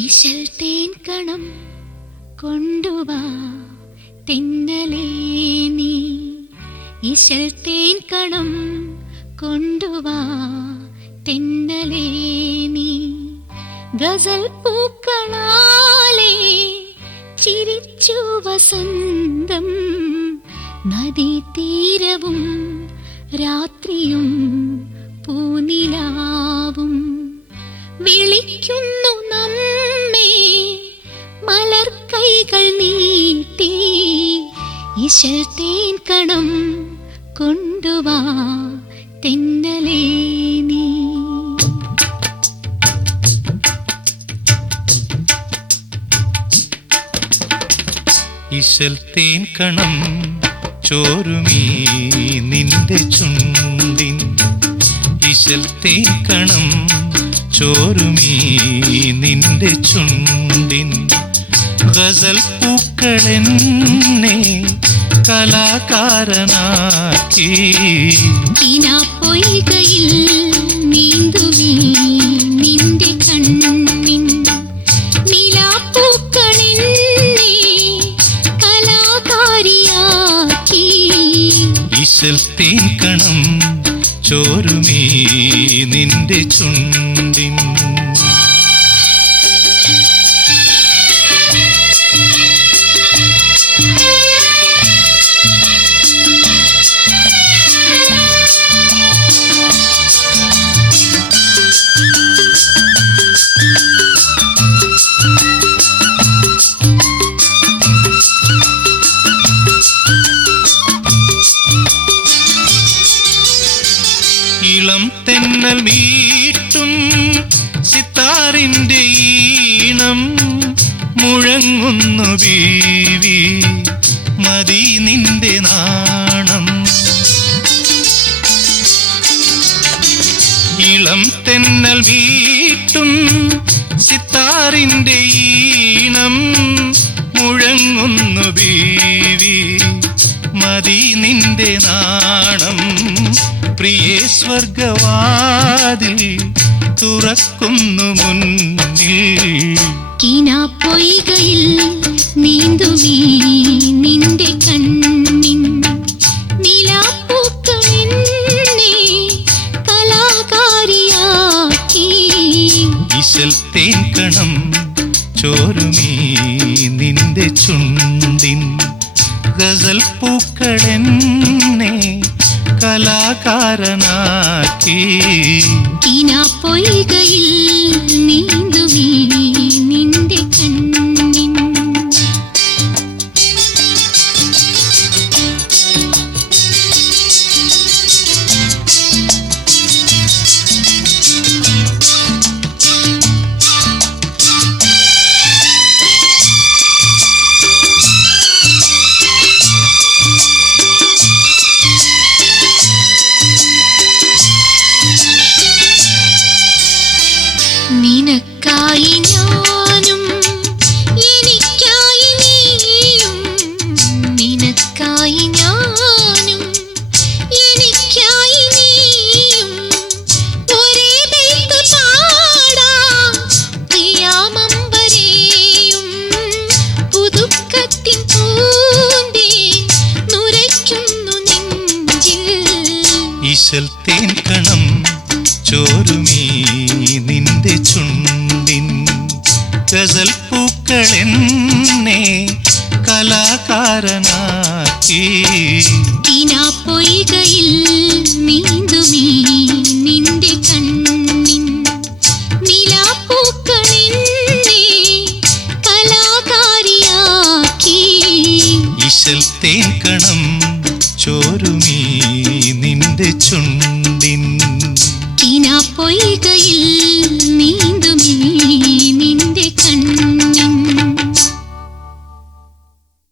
ഇശൽ തേൻ കണം കൊണ്ടുവാ തെന്നലേ നീ, ഇശൽ തേൻ കണം കൊണ്ടുവാ തെന്നലേ നീ. ഗസൽ പൂക്കളാലേ ചിരിച്ചു വസന്തം, നദീതീരവും രാത്രിയും പൂനിലാവും വിളിക്കുന്നു നമ്മെ മലർക്കൈകൾ നീട്ടി. ഇശൽ തേൻ കണം കൊണ്ടുവാ തെന്നലേ നീ. ഇശൽ തേൻ കണം ചോരുമീ നിന്റെ ചുണ്ടിൻ, ഇശൽ തേൻ കണം ചോരുമീ നിന്റെ ചുണ്ടിൻ. ഗസൽ പൂക്കളെന്നെ കലാകാരനാക്കി. പൊയ്കയിൽ നീന്തുമീ നിന്റെ കണ്ണിൻ, നിലാപ്പൂക്കളെന്നെ കലാകാരിയാക്കി. ഇശൽ തേൻ കണം ചോരുമീ നിന്റെ ചുണ്ടിൻ. ഇളം തെന്നൽ മീട്ടും സിത്താറിന്റെ ഈണം മുഴങ്ങുന്നു ബീവി, മതി നിന്റെ നാണം. ഇളം തെന്നൽ മീട്ടും സിത്താറിന്റെ ഈണം മുഴങ്ങുന്നു ബീവി, മതി നിന്റെ നാണം. പ്രിയേ സ്വർഗവാതിൽ തുറക്കുന്നു മുന്നിൽ. പൊയ്കയിൽ നീന്തുമീ നിന്റെ കണ്ണിൻ, നിലാപ്പൂക്കളെന്നെ കലാകാരിയാക്കി. ഇശൽ തേൻ കണം ചോരുമീ നിന്റെ ചുണ്ടിൻ. ഗസൽ പൂക്കളെന്നെ കലാകാരനാക്കി. പൊയ്കയിൽ നീന്തുമീ നിന്റെ കണ്ണിൻ. നിനക്കായി ഞാനും എനിക്കായി നീയും, നിനക്കായി ഞാനും എനിക്കായി നീയും ഒരേ ബൈത്ത് പാടാം ഖിയാമംബരേയും. പുതുക്കത്തിൻ പൂന്തേൻ നുരയ്ക്കുന്നു നെഞ്ചിൽ. ഇശൽ തേൻ കണം ചോരുമീ നിന്റെ ചുണ്ടിൻ. ഗസൽ പൂക്കളെന്നെ കലാകാരനാക്കി. പൊയ്കയിൽ നീന്തുമീ നിന്റെ കണ്ണിൻ, നിലാപ്പൂക്കളെന്നെ കലാകാരിയാക്കി. ഇശൽ തേൻ കണം ചോരുമീ നിന്റെ ചുണ്ടിൻ. പൊയ്കയിൽ